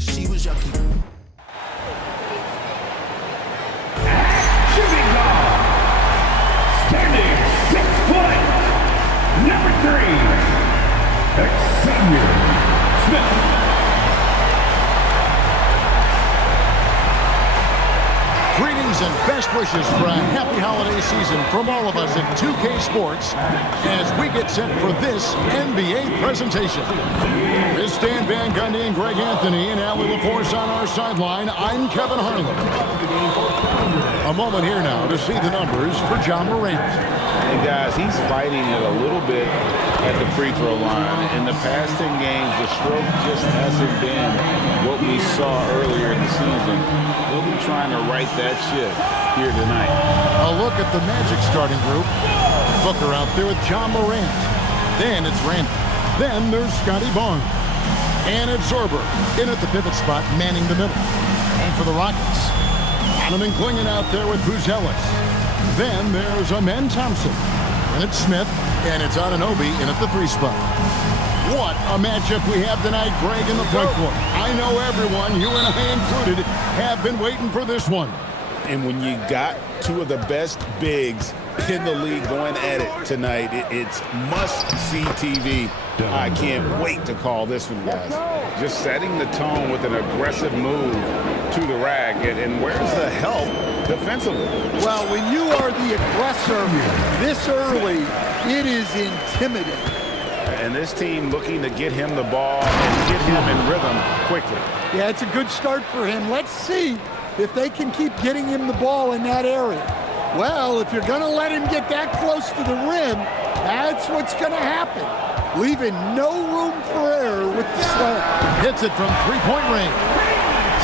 since she was yucky. Shooting guard, standing 6 foot, number 3, Xavier Smith. Greetings and best wishes for a happy holiday season from all of us at 2K Sports as we get set for this NBA presentation. This is Dan Van Gundy and Greg Anthony and Allie LaForce on our sideline. I'm Kevin Harlan. A moment here now to see the numbers for John Morant. And guys, he's fighting it a little bit at the free throw line. In the past 10 games, the stroke just hasn't been what we saw earlier in the season. He'll be trying to right that ship here tonight. A look at the Magic starting group. Booker out there with John Morant. Then it's Randy. Then there's Scotty Barnes. And it's Zorber in at the pivot spot, manning the middle. And for the Rockets, Donovan Clingan out there with Buzelis. Then there's Amen Thompson. And it's Smith. And it's Anunoby in at the 3 spot. What a matchup we have tonight, Greg, in the front court. I know everyone, you and I included, have been waiting for this one. And when you got two of the best bigs in the league going at it tonight, it's must-see TV. I can't wait to call this one, guys. Just setting the tone with an aggressive move to the rack. And where's the help defensively? Well, when you are the aggressor this early, it is intimidating. And this team looking to get him the ball and get him in rhythm quickly. Yeah, it's a good start for him. Let's see if they can keep getting him the ball in that area. Well, if you're going to let him get that close to the rim, that's what's going to happen. Leaving no room for error with the slam. Hits it from three-point range.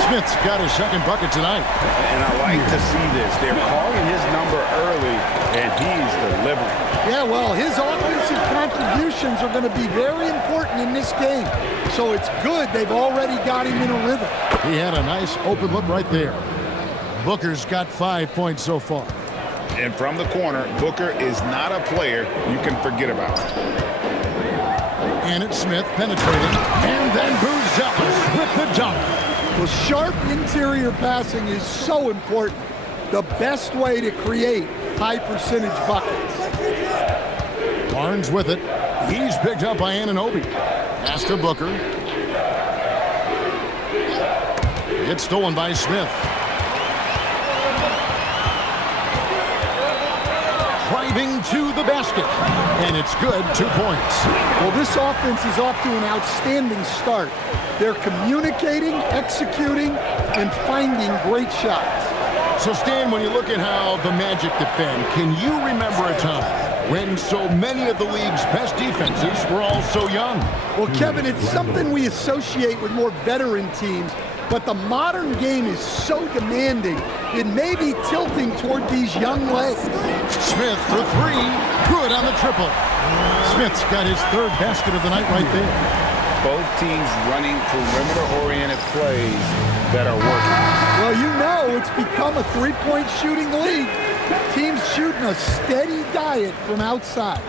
Smith's got his second bucket tonight. And I like to see this. They're calling his number early, and he's delivering. Yeah, well, his offensive contributions are going to be very important in this game. So it's good they've already got him in a rhythm. He had a nice open look right there. Booker's got 5 points so far. And from the corner, Booker is not a player you can forget about. And it's Smith penetrating. And then Buzelis with the dunk. Well, sharp interior passing is so important. The best way to create high percentage buckets. Barnes with it. He's picked up by Anunoby. Pass to Booker. It's stolen by Smith. Driving to the basket. And it's good, 2 points. Well, this offense is off to an outstanding start. They're communicating, executing, and finding great shots. So, Stan, when you look at how the Magic defend, can you remember a time when so many of the league's best defenses were all so young? Well, Kevin, it's something we associate with more veteran teams, but the modern game is so demanding, it may be tilting toward these young legs. Smith for 3. Good on the triple. Smith's got his third basket of the night right there. Both teams running perimeter-oriented plays that are working. Well, you know it's become a three-point shooting league. Teams shooting a steady diet from outside.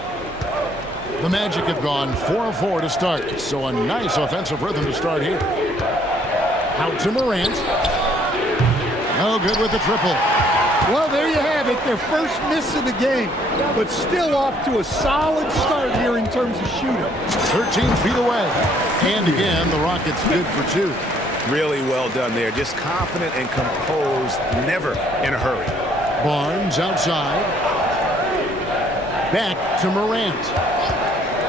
The Magic have gone 4 of 4 to start, so a nice offensive rhythm to start here. Out to Morant. No good with the triple. Well, there you have it, their first miss of the game, but still off to a solid start here in terms of shooting. 13 feet away. And again, the Rockets good for 2. Really well done there. Just confident and composed, never in a hurry. Barnes outside. Back to Morant.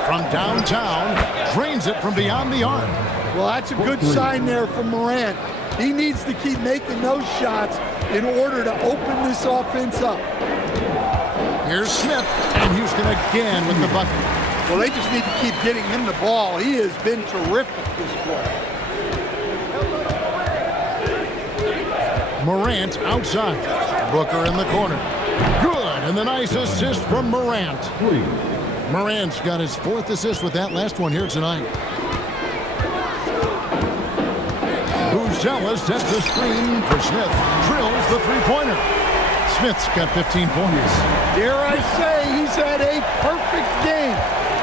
From downtown, drains it from beyond the arc. Well, that's a good sign there from Morant. He needs to keep making those shots in order to open this offense up. Here's Smith, and Houston again with the bucket. Well, they just need to keep getting him the ball. He has been terrific this quarter. Morant outside. Booker in the corner. Good, and the nice assist from Morant. Morant's got his 4th assist with that last one here tonight. Buzelis sets the screen for Smith. Drills the three-pointer. Smith's got 15 points. Dare I say, he's had a perfect game.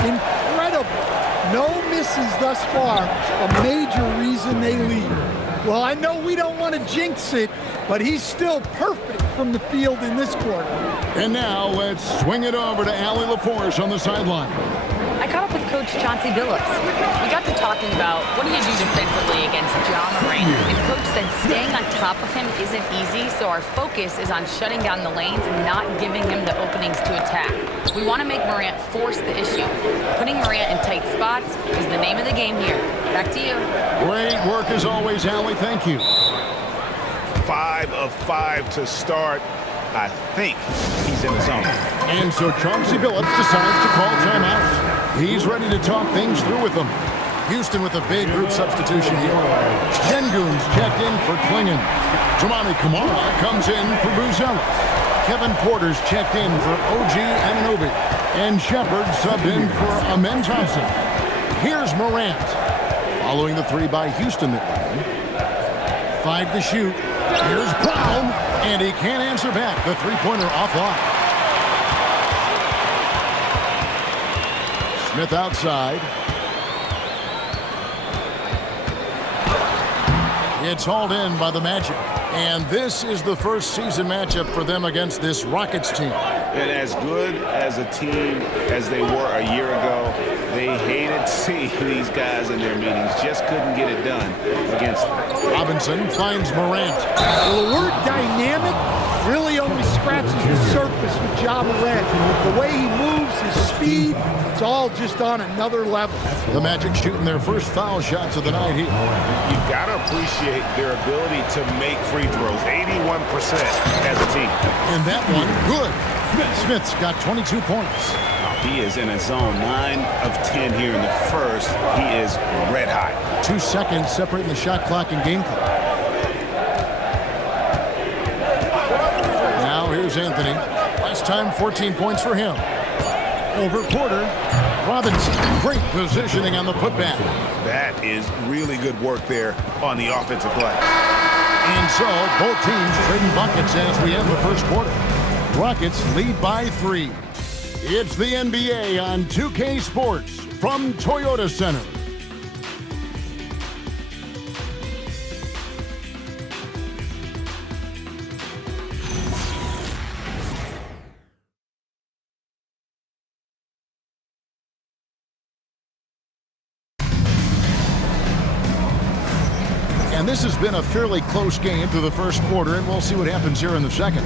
Incredible. No misses thus far. A major reason they lead. Well, I know we don't want to jinx it, but he's still perfect from the field in this quarter. And now let's swing it over to Allie LaForce on the sideline. I caught up with Coach Chauncey Billups. We got to talking about what do you do defensively against Morant. And Coach said staying on top of him isn't easy, so our focus is on shutting down the lanes and not giving him the openings to attack. We want to make Morant force the issue. Putting Morant in tight spots is the name of the game here. Back to you. Great work as always, Allie. Thank you. 5 of 5 to start. I think he's in the zone. And so Chauncey Billups decides to call timeout. He's ready to talk things through with them. Houston with a big group substitution here. Şengün's checked in for Klingon. Toumani Camara comes in for Buzelis. Kevin Porter's checked in for OG Anunoby. And Shepard subbed in for Amen Thompson. Here's Morant. Following the three by Houston that went in. 5 to shoot. Here's Brown. And he can't answer back. The three-pointer offline. Smith outside. It's hauled in by the Magic. And this is the first season matchup for them against this Rockets team. And as good as a team as they were a year ago, they hated seeing these guys in their meetings. Just couldn't get it done against them. Robinson finds Morant. Well, the word dynamic really only scratches the surface with Morant. The way he moves, his speed, it's all just on another level. The Magic shooting their first foul shots of the night here. You've got to appreciate their ability to make free throws. 81% as a team. And that one, good. Smith's got 22 points. He is in a zone. 9 of 10 here in the first. He is red hot. 2 seconds separating the shot clock and game clock. Now here's Anthony. Last time 14 points for him. Over Porter. Robinson. Great positioning on the putback. That is really good work there on the offensive play. And so both teams trading buckets as we end the first quarter. Rockets lead by 3. It's the NBA on 2K Sports from Toyota Center. And this has been a fairly close game through the first quarter, and we'll see what happens here in the second.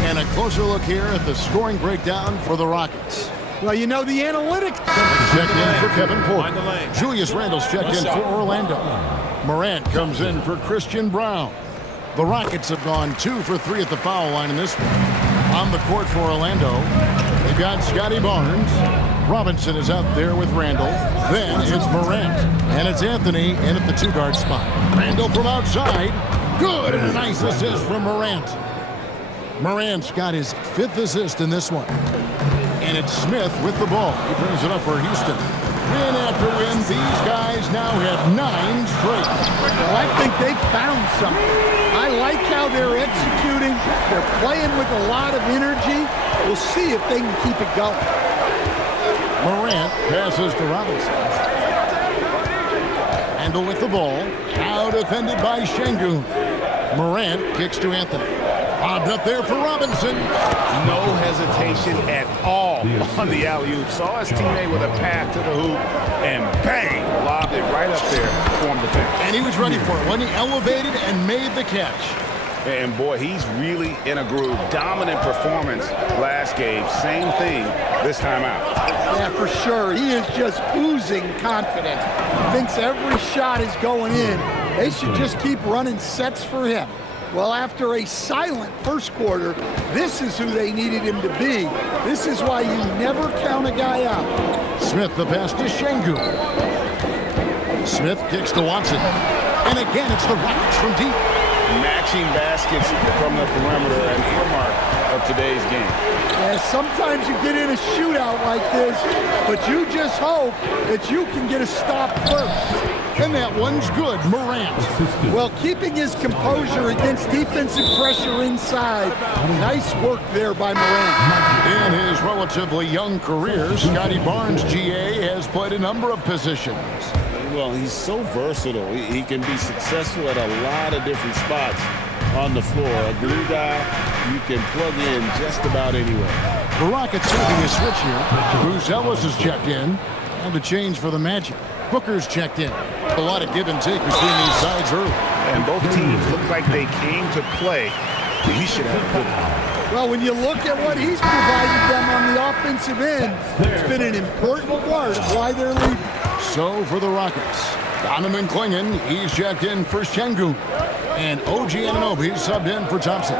And a closer look here at the scoring breakdown for the Rockets. Well, you know, the analytics. Checked in for Kevin Porter. Julius Randle's checked in for Orlando. Morant comes in for Christian Brown. The Rockets have gone 2 for 3 at the foul line in this one. On the court for Orlando, they've got Scotty Barnes. Robinson is out there with Randle. Then it's Morant. And it's Anthony in at the 2-guard spot. Randle from outside. Good, and a nice assist from Morant. Morant's got his 5th assist in this one. And it's Smith with the ball. He brings it up for Houston. Win after win, these guys now have 9 straight. Well, I think they've found something. I like how they're executing. They're playing with a lot of energy. We'll see if they can keep it going. Morant passes to Robinson. Randle with the ball. Now defended by Şengün. Morant kicks to Anthony. Bobbed up there for Robinson. No hesitation at all on the alley-oop. Saw his teammate with a pass to the hoop, and bang, lobbed it right up there for him to finish. And he was ready for it when he elevated and made the catch. And boy, he's really in a groove. Dominant performance last game. Same thing this time out. Yeah, for sure. He is just oozing confidence. Thinks every shot is going in. They should just keep running sets for him. Well, after a silent first quarter, this is who they needed him to be. This is why you never count a guy out. Smith the pass to Şengün. Smith kicks to Watson. And again, it's the Rockets from deep. Matching baskets from the perimeter, an earmark of today's game. Yeah, sometimes you get in a shootout like this, but you just hope that you can get a stop first. And that one's good, Morant. Well, keeping his composure against defensive pressure inside. Nice work there by Morant. In his relatively young career, Scotty Barnes, GA, has played a number of positions. Well, he's so versatile. He can be successful at a lot of different spots on the floor. A glue guy you can plug in just about anywhere. The Rockets taking a switch here. Buzelis has checked in. And a change for the Magic. Booker's checked in. A lot of give and take between these sides early. And both teams look like they came to play. He should have a good one. Well, when you look at what he's provided them on the offensive end, it's been an important part of why they're leading. So for the Rockets, Donovan Clingan, he's checked in for Şengün. And OG Anunoby subbed in for Thompson.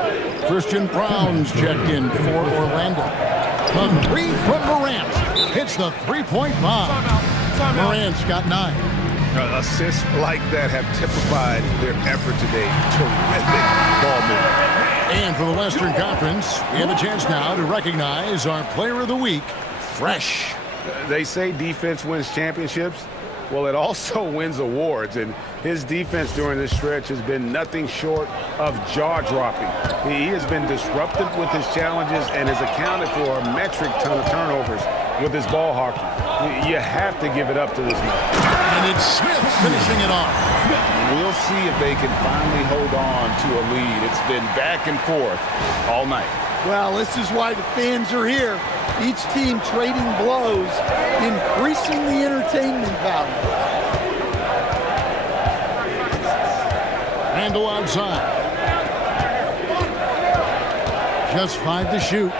Christian Brown's checked in for Orlando. The three from Morant. Hits the three-point bomb. Morant's got 9. Assists like that have typified their effort today. Terrific ball movement. And for the Western Conference, we have a chance now to recognize our Player of the Week, Fresh. They say defense wins championships. Well, it also wins awards, and his defense during this stretch has been nothing short of jaw-dropping. He has been disruptive with his challenges and has accounted for a metric ton of turnovers with his ball hockey. You have to give it up to this man. And it's Smith finishing it off. We'll see if they can finally hold on to a lead. It's been back and forth all night. Well, this is why the fans are here. Each team trading blows, increasing the entertainment value. Randall outside. Just 5 to shoot.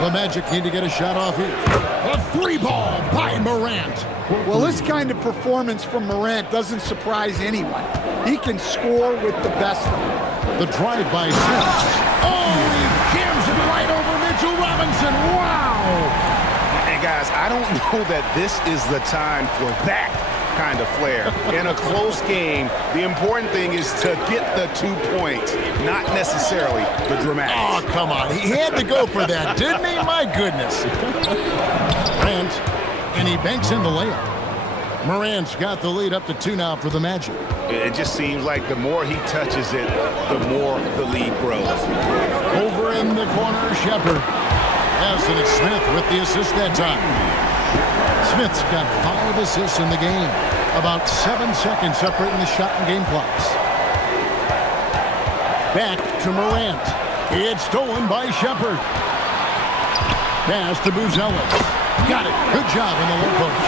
The Magic need to get a shot off here. A free ball by Morant. Well, this kind of performance from Morant doesn't surprise anyone. He can score with the best of them. The drive by Smith. Oh, he jams it right over Mitchell Robinson. Wow! And guys, I don't know that this is the time for that kind of flair. In a close game, the important thing is to get the 2 points, not necessarily the dramatics. Oh, come on. He had to go for that, didn't he? My goodness. Morant, and he banks in the layup. Morant's got the lead up to 2 now for the Magic. It just seems like the more he touches it, the more the lead grows. Over in the corner, Shepard. Yes, and it's Smith with the assist that time. Smith's got 5 assists in the game. About 7 seconds separating the shot and game clocks. Back to Morant. It's stolen by Shepard. Pass to Buzelis. Got it. Good job in the low post.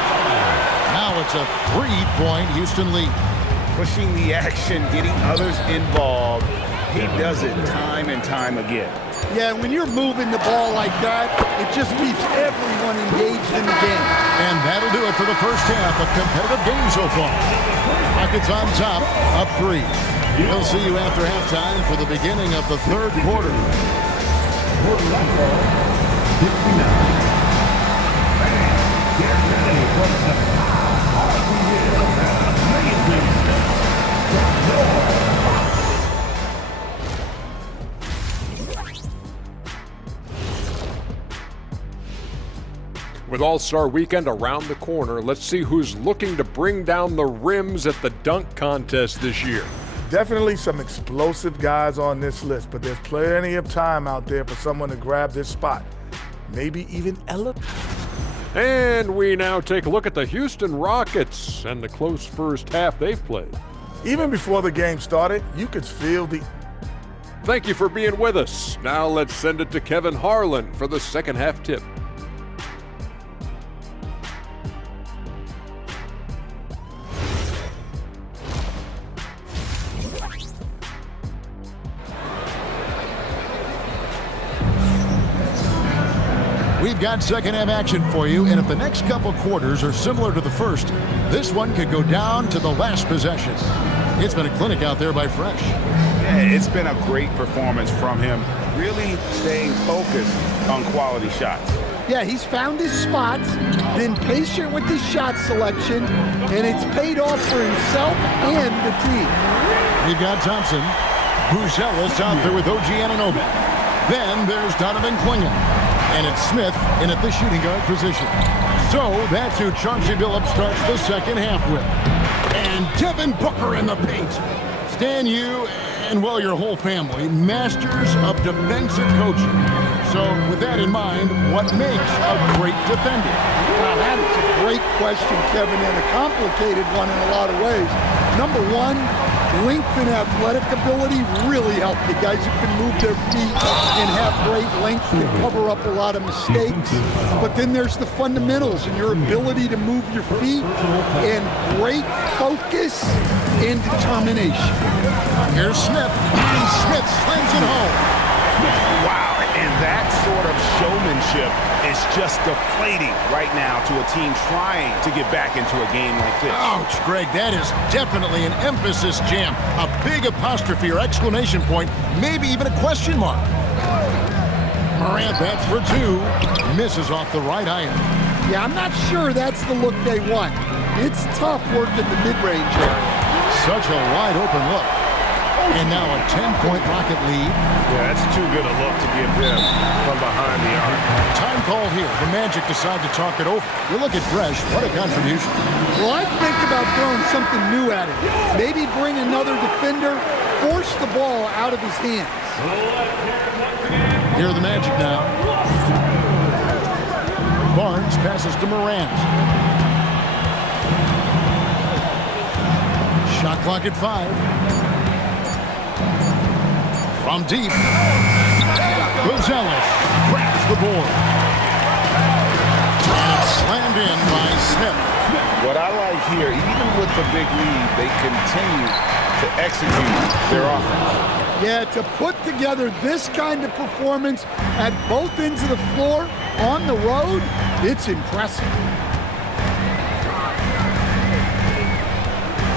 Now it's a 3-point Houston lead. Pushing the action, getting others involved. He does it time and time again. Yeah, when you're moving the ball like that, it just keeps everyone engaged in the game. And that'll do it for the first half. A competitive game so far. Rockets on top, up 3. We'll see you after halftime for the beginning of the third quarter. Orlando, 59. Get ready for some high-real and amazing steps from your With All-Star Weekend around the corner, let's see who's looking to bring down the rims at the dunk contest this year. Definitely some explosive guys on this list, but there's plenty of time out there for someone to grab this spot. Maybe even Ella. And we now take a look at the Houston Rockets and the close first half they've played. Even before the game started, you could feel the... Thank you for being with us. Now let's send it to Kevin Harlan for the second half tip. We've got second half action for you, and if the next couple quarters are similar to the first, this one could go down to the last possession. It's been a clinic out there by Fresh. Yeah, it's been a great performance from him, really staying focused on quality shots. Yeah, he's found his spots, been patient with his shot selection, and it's paid off for himself and the team. We've got Thompson. Buzelis out there with OG Anunoby. Then there's Donovan Clingan. And it's Smith in at the shooting guard position. So that's who Chauncey Billups starts the second half with. And Devin Booker in the paint. Stan, you and, well, your whole family, masters of defensive coaching. So with that in mind, what makes a great defender? Now, that is a great question, Kevin, and a complicated one in a lot of ways. Number one, length and athletic ability really help you. Guys who can move their feet and have great length can cover up a lot of mistakes. But then there's the fundamentals and your ability to move your feet and great focus and determination. Here's Smith, and Smith slams it home. Wow, and that sort of showmanship is just deflating right now to a team trying to get back into a game like this. Ouch, Greg, that is definitely an emphasis jam. A big apostrophe or exclamation point, maybe even a question mark. Morant bats for two, misses off the right iron. Yeah, I'm not sure that's the look they want. It's tough working the mid-range area. Such a wide open look. And now a 10-point Rocket lead. Yeah, that's too good a look to give them from behind the arc. Time call here. The Magic decide to talk it over. You look at Fresh. What a contribution. Well, I think about throwing something new at him. Maybe bring another defender, force the ball out of his hands. Here are the Magic now. Barnes passes to Morant. Shot clock at 5. From deep, Rosales grabs the board. And slammed in by Smith. What I like here, even with the big lead, they continue to execute their offense. Yeah, to put together this kind of performance at both ends of the floor on the road, it's impressive.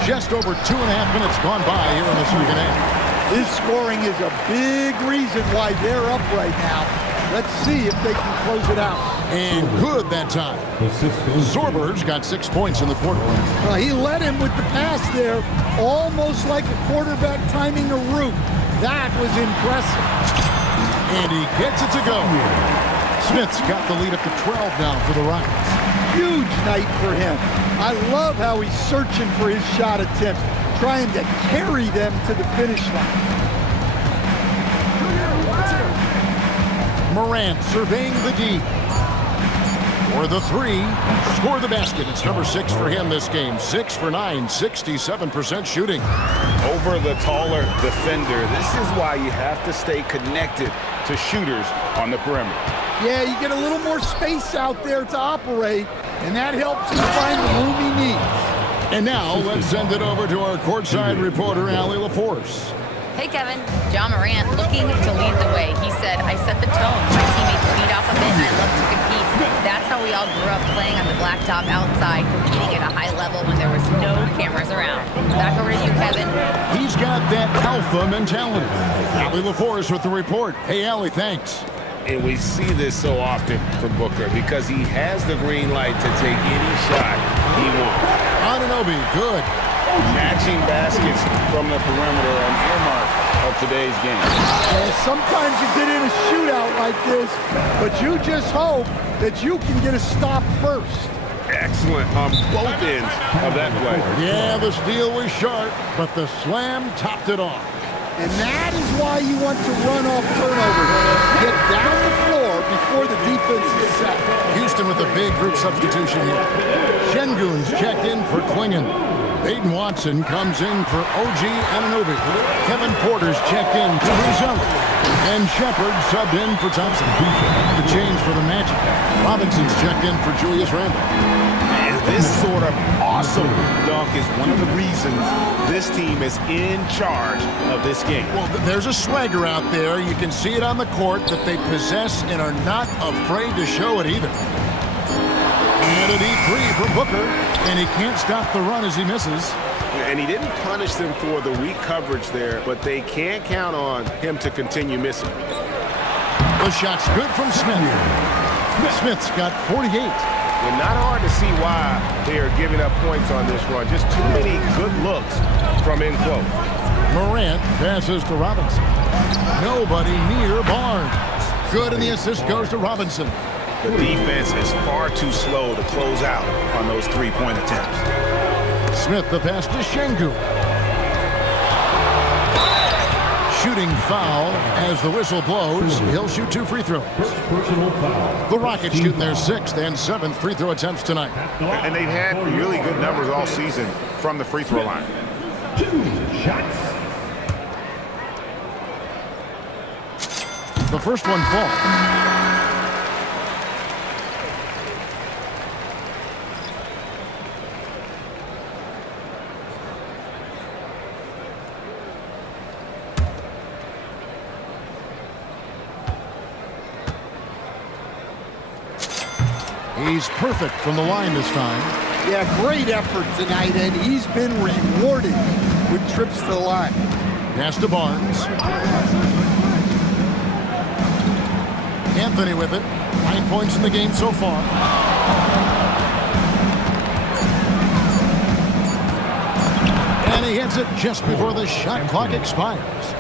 Just over 2.5 minutes gone by here in the second half. His scoring is a big reason why they're up right now. Let's see if they can close it out. And good that time. Zorber's got 6 points in the quarter. Well, he led him with the pass there, almost like a quarterback timing a route. That was impressive. And he gets it to go. Smith's got the lead up to 12 now for the Rockets. Huge night for him. I love how he's searching for his shot attempts, trying to carry them to the finish line. Morant surveying the D. For the three, score the basket. It's number 6 for him this game. 6 for 9, 67% shooting. Over the taller defender, this is why you have to stay connected to shooters on the perimeter. Yeah, you get a little more space out there to operate, and that helps him find the room he needs. And now, let's send it over to our courtside reporter, Allie LaForce. Hey, Kevin. John Morant looking to lead the way. He said, I set the tone. My teammates feed off of it, and I love to compete. That's how we all grew up, playing on the blacktop outside, competing at a high level when there was no cameras around. Back over to you, Kevin. He's got that alpha mentality. Allie LaForce with the report. Hey, Allie, thanks. And we see this so often from Booker because he has the green light to take any shot he wants. Anunoby, good. Matching baskets from the perimeter, an earmark of today's game. Sometimes you get in a shootout like this, but you just hope that you can get a stop first. Excellent on both ends of that play. Yeah, the steal was sharp, but the slam topped it off. And that is why you want to run off turnovers. Get down the floor before the defense is set. Houston with a big group substitution here. Şengün's checked in for Klingon. Aiden Watson comes in for OG Anunoby. Kevin Porter's checked in for Rosales. And Shepard subbed in for Thompson. The change for the Magic. Robinson's checked in for Julius Randle. And this sort of awesome dunk is one of the reasons this team is in charge of this game. Well, there's a swagger out there. You can see it on the court that they possess and are not afraid to show it either. And a deep three for Booker, and he can't stop the run as he misses. And he didn't punish them for the weak coverage there, but they can't count on him to continue missing. The shot's good from Smith. Smith's got 48. And not hard to see why they are giving up points on this run. Just too many good looks from in close. Morant passes to Robinson. Nobody near Barnes. Good, and the assist goes to Robinson. The defense is far too slow to close out on those three-point attempts. Smith the pass to Şengün. shooting foul. As the whistle blows, he'll shoot 2 free throws. Personal foul. The Rockets shooting their 6th and 7th free throw attempts tonight. And they've had really good numbers all season from the free throw line. 2 shots. The first one falls. He's perfect from the line this time. Yeah, great effort tonight, and he's been rewarded with trips to the line. Pass to Barnes. Anthony with it. 9 points in the game so far. And he hits it just before the shot clock expires.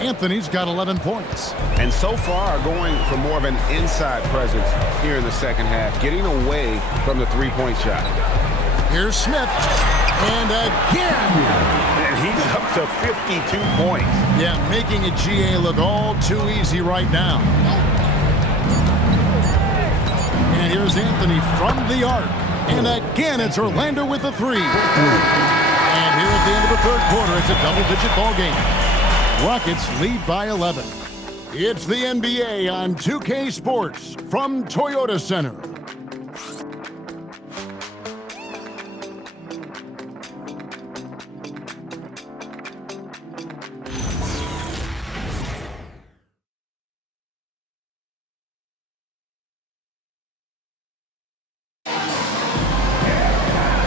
Anthony's got 11 points. And so far going for more of an inside presence here in the second half, getting away from the three-point shot. Here's Smith. And again. And he's up to 52 points. Yeah, making a GA look all too easy right now. And here's Anthony from the arc. And again, it's Orlando with the 3. And here at the end of the third quarter, it's a double-digit ball game. Rockets lead by 11. It's the NBA on 2K Sports from Toyota Center.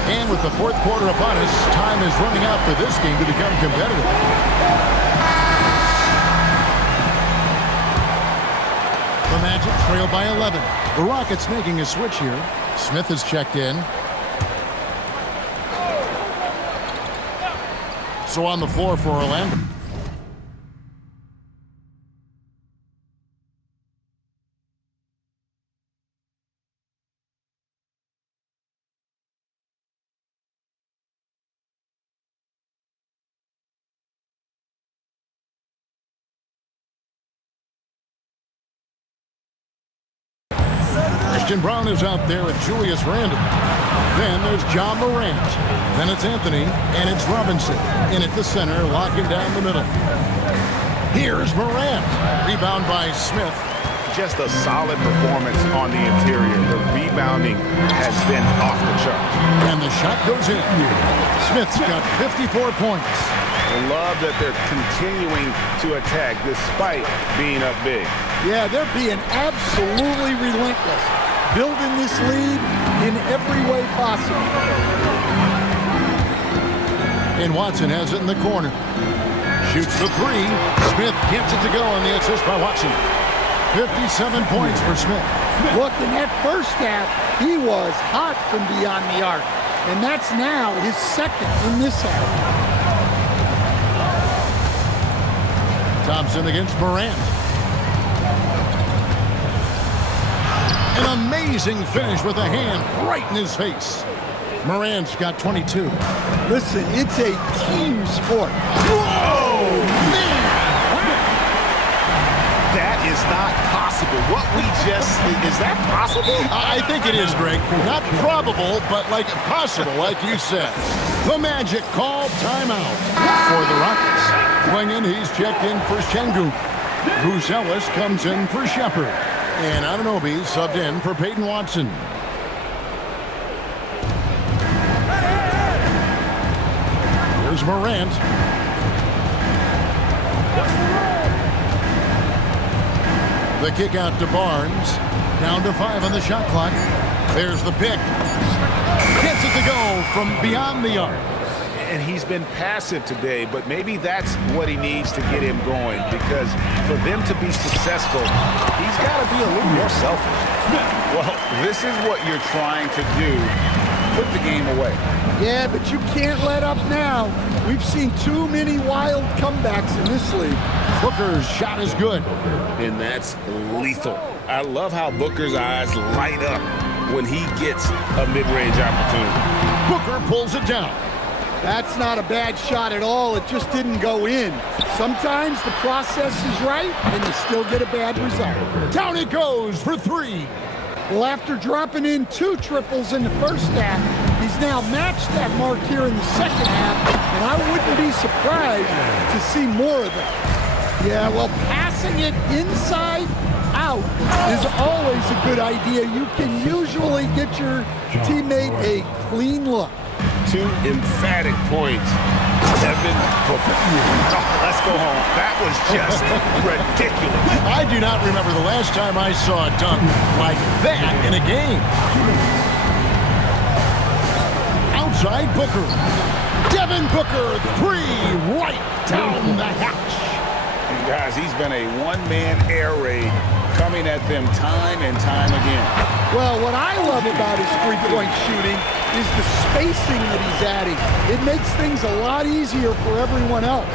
And with the fourth quarter upon us, time is running out for this game to become competitive. The Magic trail by 11. The Rockets making a switch here. Smith is checked in. So on the floor for Orlando. Christian Brown is out there with Julius Randle. Then there's John Morant. Then it's Anthony, and it's Robinson. In at the center, locking down the middle. Here's Morant. Rebound by Smith. Just a solid performance on the interior. The rebounding has been off the charts. And the shot goes in. Smith's got 54 points. I love that they're continuing to attack despite being up big. Yeah, they're being absolutely relentless, building this lead in every way possible. And Watson has it in the corner. Shoots the 3. Smith gets it to go on the assist by Watson. 57 points for Smith. Look, in that first half, he was hot from beyond the arc. And that's now his second in this half. Thompson against Morant. An amazing finish with a hand right in his face. Morant's got 22. Listen, it's a team sport. Whoa! Man! That is not possible. What we just... Is that possible? I think it is, Greg. Not probable, but like possible, like you said. The Magic called timeout for the Rockets. Swinging, he's checked in for Şengün. Bruce Ellis comes in for Shepard. And Anunoby subbed in for Peyton Watson. Here's Morant. The kick out to Barnes. Down to 5 on the shot clock. There's the pick. Gets it to go from beyond the arc. And he's been passive today, but maybe that's what he needs to get him going, because for them to be successful, he's got to be a little more selfish. Well, this is what you're trying to do. Put the game away. Yeah, but you can't let up now. We've seen too many wild comebacks in this league. Booker's shot is good. And that's lethal. I love how Booker's eyes light up when he gets a mid-range opportunity. Booker pulls it down. That's not a bad shot at all. It just didn't go in. Sometimes the process is right, and you still get a bad result. Down it goes for 3. Well, after dropping in 2 triples in the first half, he's now matched that mark here in the second half, and I wouldn't be surprised to see more of them. Yeah, well, passing it inside out is always a good idea. You can usually get your teammate a clean look. 2 emphatic points. Devin Booker. Oh, let's go home. That was just ridiculous. I do not remember the last time I saw a dunk like that in a game. Outside Booker. Devin Booker, 3 right down the hatch. And guys, he's been a one-man air raid coming at them time and time again. Well, what I love about his three-point shooting is the spacing that he's adding. It makes things a lot easier for everyone else.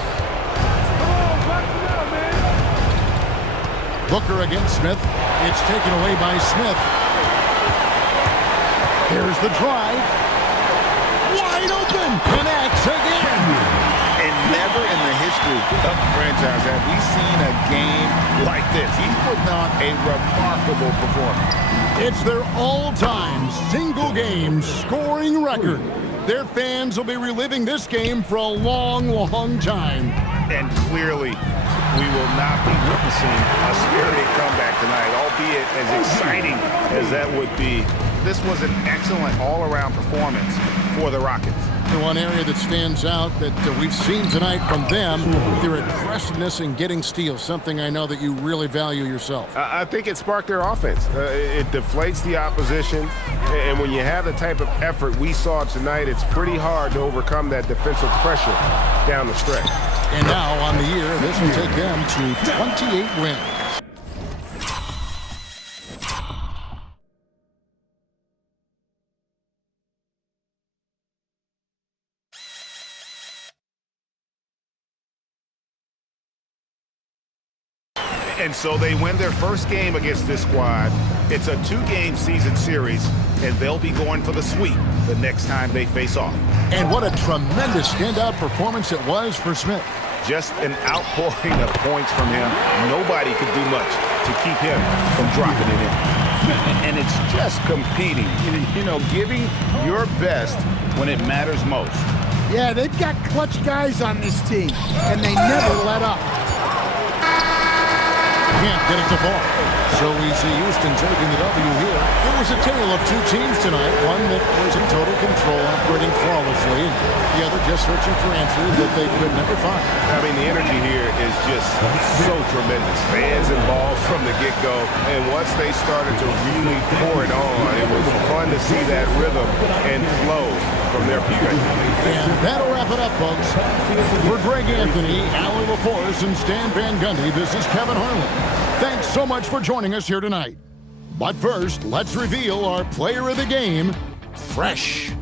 Booker against Smith. It's taken away by Smith. Here's the drive. Wide open. Connects again. And never in the history of the franchise have we seen a game like this. He's putting on a remarkable performance. It's their all-time single-game scoring record. Their fans will be reliving this game for a long, long time. And clearly, we will not be witnessing a spirited comeback tonight, albeit as exciting as that would be. This was an excellent all-around performance for the Rockets. The one area that stands out that we've seen tonight from them, their aggressiveness in getting steals, something I know that you really value yourself. I think it sparked their offense. It deflates the opposition, and when you have the type of effort we saw tonight, it's pretty hard to overcome that defensive pressure down the stretch. And now on the year, this will take them to 28 wins. And so they win their first game against this squad. It's a 2-game season series, and they'll be going for the sweep the next time they face off. And what a tremendous standout performance it was for Smith. Just an outpouring of points from him. Nobody could do much to keep him from dropping it in. And it's just competing, you know, giving your best when it matters most. Yeah, they've got clutch guys on this team, and they never let up. Can't get it to fall. So we see Houston taking the W here. It was a tale of 2 teams tonight. One that was in total control, operating flawlessly. The other just searching for answers that they could never find. I mean, the energy here is just so tremendous. Fans involved from the get-go, and once they started to really pour it on, it was fun to see that rhythm and flow from their perspective. And that'll wrap it up, folks. For Greg Anthony, Alan LaForce, and Stan Van Gundy, this is Kevin Harlan. Thanks so much for joining us here tonight. But first, let's reveal our player of the game, Fresh.